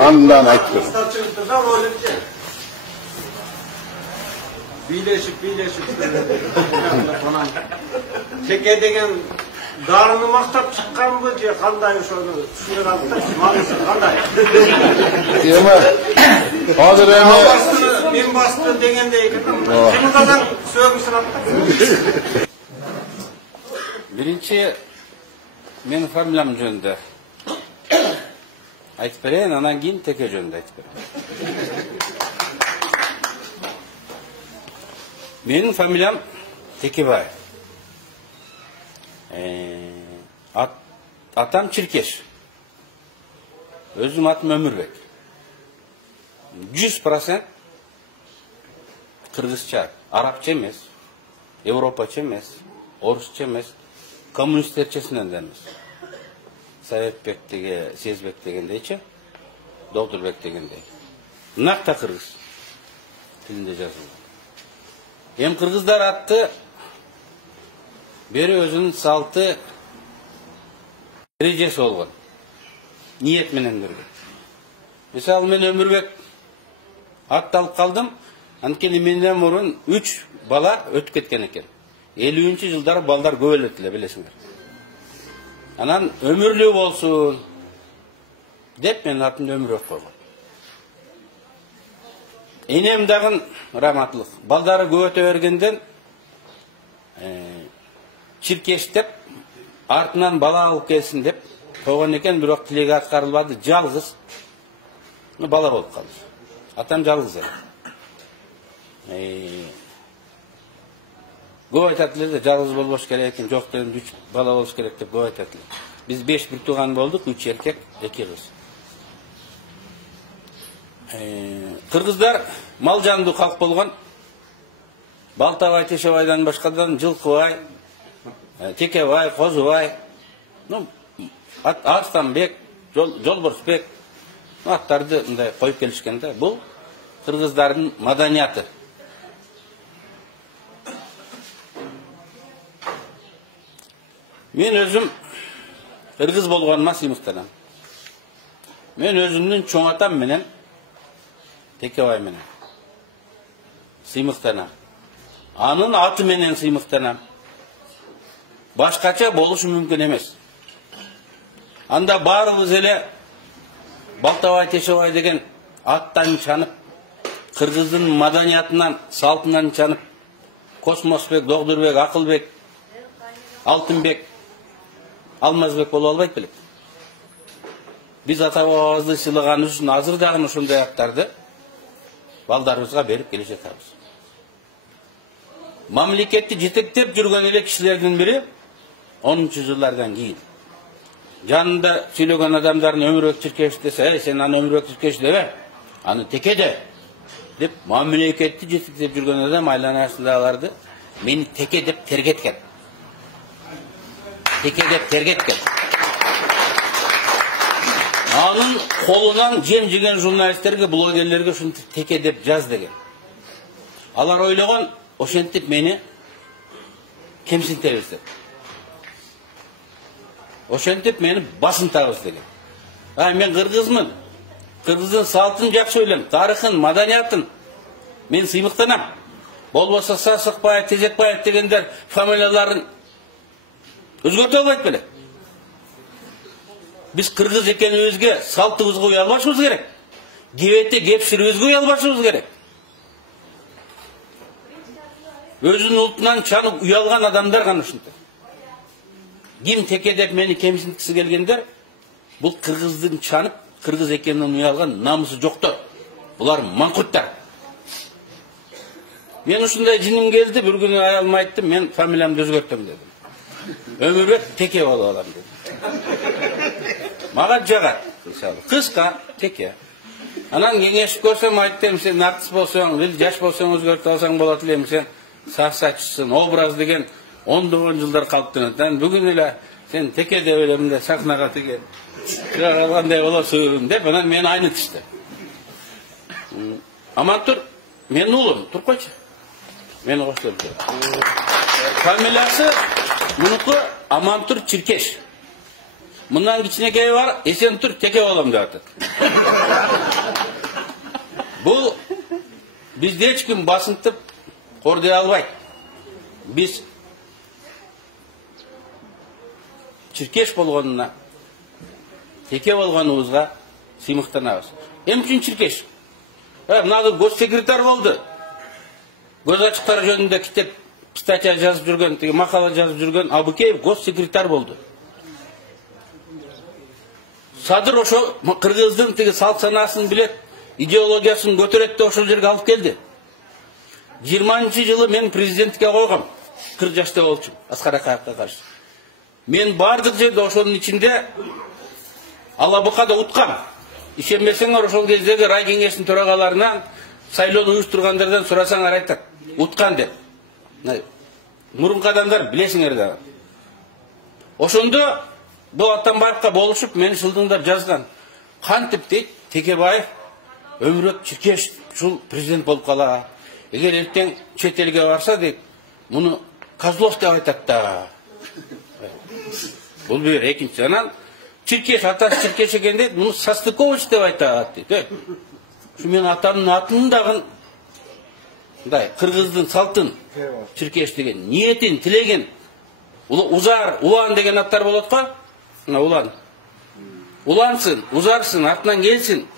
Andan ayttım. Birleşip teke degen darını maktap çıkkan mı diye kanday şunu düşünür altta maalesef kanday. Deme. Hazır Ben bastı degende kimdadan sövmüşsün altta. Birinci men familiyam jönündө айтып берейин, анан кийин теке жөнүндө айтып берейин. Менин фамилиям Текебаев. Атам Чиркеш. Өзүм атым Өмүрбек. 100% кыргызча, арабча эмес, европача эмес, орусча эмес, коммунисттерчесинен да эмес. Советбек деген, Сезбек дегендейчи, Доктурбек дегендей. Накта кыргыз тилинде жазылган. Эми кыргыздар атты бери өзүнүн салты эрежеси болгон. Ниет менен жүргөн. Мисалы мен Өмүрбек атты алып калдым, анткени менден мурун 3 бала өтүп кеткен экен. 50-жылдары балдар көп эле билесиңер. Анан өмүрлүү болсун деп мен атымды Өмүрбек койгом. Энем дагы раматлык. Балдары көп өтө бергенден Чиркеш деп артынан бала алып келсин деп койгон экен, бирок тилеги аткарылбады, жалгыз бала болуп калды. Атам жалгыз эле. Көп айтат эле, жалгыз болбош керек экен, жок дегенде 3 бала болуш керек деп көп айтат эле. Биз 5 бир тууган болдук, 3 эркек, 2 кыз. Кыргыздар мал жандуу калк болгон. Балтабай, Тешебайдан башкадан Жылкыбай, Текебай, Козубай, Арстанбек, Жолборсбек аттарды мындай коюп келишкен да. Бул кыргыздардын маданияты. Мен өзүм кыргыз болгоныма сыймыктанам. Мен өзүмдүн чоң атам менен Текебай менен сыймыктанам. Анын аты менен сыймыктанам. Башкача болушу мүмкүн эмес. Анда баарыбыз эле Балтабай, Тешебай деген аттан чанып, кыргыздын маданиятынан, салтынан чанып, Космосбек, Догдурбек, Акылбек, Алтынбек, Алмазбек боло албайт белек. Биз ата бабабызды сыйлаганыбыз үчүн азыр дагы ушундай аттарды балдарыбызга берип келе жатабыз. Мамлекетти жетектеп жүргөн эле кишилердин бири 10-жылдардан кийин жанында сүйлөгөн адамдардын Өмүрбек Чиркеш десе, сен аны Өмүрбек Чиркеш дебе, аны Теке де деп мамлекетти жетектеп жүргөн адам айланасындагыларды мени Теке деп тергеткен. Теке деп тергеткен. Анын колунан жем жеген журналисттерге, блогерлерге ушун Теке деп жаз деген. Алар ойлогон ошентип мени кемсинтебиз деп. Ошентип мени басынтабыз деген. Мен кыргызмын. Кыргыздын салтын жакшы ойлойм, тарыхын, маданиятын мен сыймыктанам. Болбосо Сасыкбаев, Тезекбаев дегендер фамилияларын өзгөртө албайт беле. Биз кыргыз экенибизге, салтыбызга уя албашыбыз керек. Кебете, кепширибизге уя албашыбыз керек. Өзүнүн ултунан чанып уялган адамдар гана ушундай. Ким Теке деп мени кемсинткиси келгендер, бул кыргыздын чанып, кыргыз экенинен уялган намысы жоктор. Булар маңкуттар. Мен ушундай жиним келди, бир күнү аялыма айттым, мен фамилиямды өзгөртөм дедим. Өмүрбек Теке болуп алам дедим. Мага жагат, мисалы, кыска Теке. Анан кеңешип көрсөм айттым, сен артист болсоң, жаш болсоң өзгөртүп алсаң болот элем, сен сахсачысың, образ деген 10 жылдар калыптанат. Бүгүн эле сен Теке деп элем да сахнага Теке. Кандай болосуң деп, анан мени айнытышты. Амантур, мен уулум, туруп койчу. Мени коштур. Фамилиясы мунуку Амантур Чиркеш. Мындан кичинекеи бар, Эсентур Теке болом деп атат. Бұл бізде ешкім басынтып қордай албайды. Біз чиркеш болғанына, теке болғанымызға сыймықтанабыз. Эм үшін чиркеш? Мынау госсекретар болды. Көз ачықтар жөнінде кітеп статья жазып жүрген, мақала жазып жүрген Абыкеев госсекретар болды. Садыр ошо кыргыздын салт санасын билет, идеологиясын көтөрөттү, ошол жерге алып келди. 20 жылы мен президентке койгом. 40 жашта болчумун, Аскар Акаевке каршы. Мен бардык жерде ошонун ичинде Алабыкада уткам. Ишенбесеңер, ошол кездеги рай кеңештин төрагаларынан сайлоону уюштургандардан сурасаңар айтат. Уткан деп. Мурунку адамдар билесиңер да. Ошондо бұл Атамбаевка болушуп мени шылдыңдап жазган. Кантип дейт, Текебаев өмүрөт чиркеш ушул президент болуп кала. Эгер эртең чет элге барса дейт, муну Козлов деп айтат да. Бул бир экинчи. Анан чиркеш, атасы чиркеш экен дейт, муну Состыкович деп айтат дейт. Ушу менин атамдын атын дагы мындай кыргыздын салтын чиркеш деген, ниетин, тилеген, узар, улан деген аттар болот го. Улан. Улансын, узарсын, артынан келсин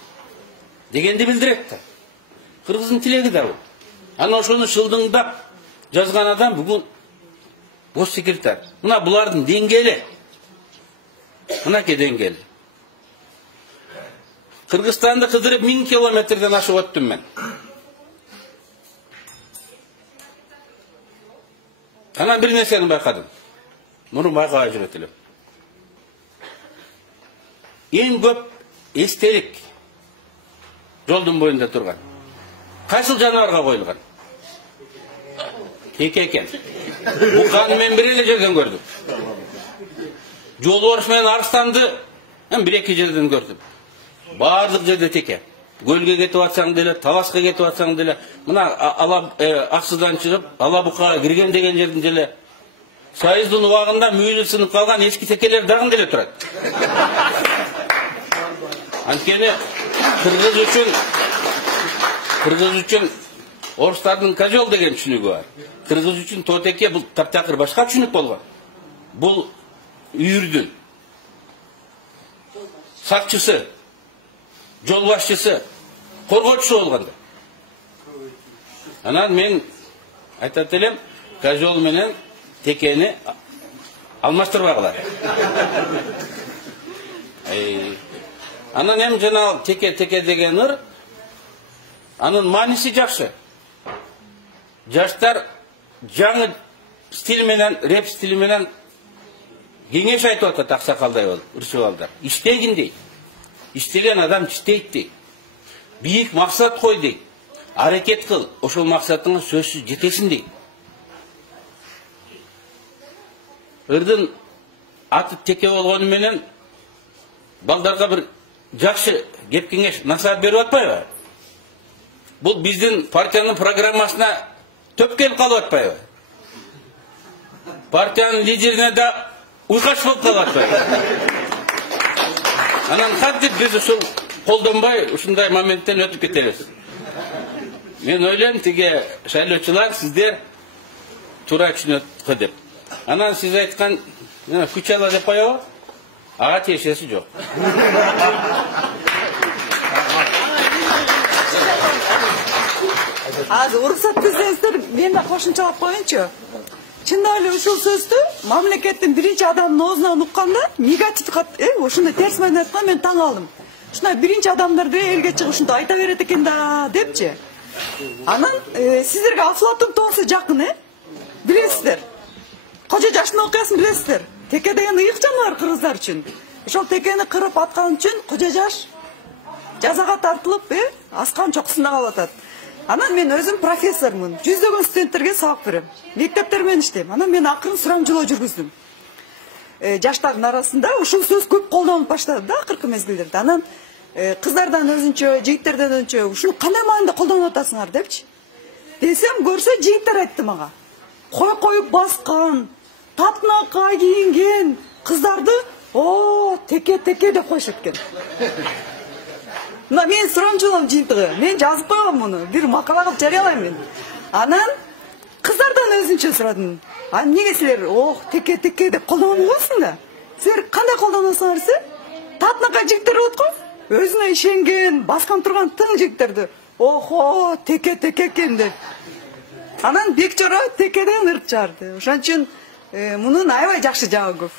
дегенди билдирет да. Кыргыздын тилеги да бул. Ана ошону шылдыңдап жазган адам бүгүн госсекретар. Мына булардын деңгели. Мынаке деңгели. Кыргызстанды кыдырып 1000 километрден ашып өттүм мен. Анан бир нерсени байкадым. Муну байкабай жүрөт элем. Ең көп эстелик жолдун боюнда турган. Кайсыл жаныбарга коюлган? Теке экен. Буканы мен бир эле жерден көрдүм. Жолбарыс менен арстанды бир-эки жерден көрдүм. Бардык жерде теке. Көлгө кетип атсаң деле, Таласка кетип атсаң деле, мына Аксыдан чыгып, Алабукага кирген деген жердин деле Союздун убагында мүйүлү сынып калган эски текелер дагы деле турат. Анткени кыргыз үчүн орустардын кожол деген түшүнүгү бар. Кыргыз үчүн тотеке бул таптакыр башка түшүнүк болгон. Бул үйүрдүн сакчысы, жол башчысы, коргоочусу болгондо. Анан мен айтат элем, кожол менен текени алмаштырбагыла. Анан эми жана теке деген ыр, анын мааниси жакшы. Жаштар жаңы стиль менен, реп стили менен кеңеш айтып атат аксакалдай болуп, ырчыбалдар. Иштегин дейт. Иштеген адам иштейт дейт. Бийик максат кой дейт. Аракет кыл, ошол максатыңа сөзсүз жетесиң дейт. Ырдын аты теке болгону менен балдарга бир жакшы кеп кеңеш насаат берип атпайбы? Бул биздин партиянын программасына төп келип калып атпайбы? Партиянын лидерине да уйкаш болуп калып атпайбы? Анан кантип биз ушул колдонбой ушундай моменттен өтүп кетебиз? Мен ойлойм, тиги шайлоочулар сиздер туура түшүнөт деп. Анан сиз айткан күч ала деп коебу? Ага тиешеси жок. Азыр уруксат берсеңиздер, мен да кошумчалап коеюнчу. Чындап эле ушул сөздү мамлекеттин биринчи адамдын оозунан укканда негатив ушундай терс мааниде айтканда мен таң калдым. Ушундай биринчи адамдар элге чыгып ушундай айта берет экен да депчи. Анан сиздерге Афлатун тоосу жакын, билесиздер. Кожо жаштын окуясын билесиздер. Теке деген ыйык жаныбар кыргыздар үчүн. Ошол текени кырып аткан үчүн Кожо жаш жазага тартылып, аскан чокусунда калып атат. Анан мен өзүм профессормун. Жүздөгөн студенттерге сабак берем. Мектептер менен иштейм. Анан мен акырын сурамжылоо жүргүздүм. Жаштардын арасында ушул сөз көп колдонуп баштады да акыркы мезгилдерде. Анан кыздардан өзүнчө, жигиттерден өзүнчө ушуну кандай маанайда колдонуп атасыңар депчи. Десем, көрсө жигиттер айтты мага. Кой коюп баскан, татнака кийинген кыздарды, теке деп коюшат экен. мына менин сурамчылыгым жыйынтыгы. Мен жазып койгом муну. Бир макала кылып жарыялайм мен. Анан кыздардан өзүнчө сурадым. А эмнеге силер теке деп колдонуп койсуң да? Силер кандай колдоносуңарсы? Татынакай жигиттер болот го. Өзүнө ишенген, баскан турган тың жигиттерди. Охо, теке экен деп. Анан Бекчора текеден ырк чыгарды. Ошон үчүн мунун аябай жакшы жагы көп.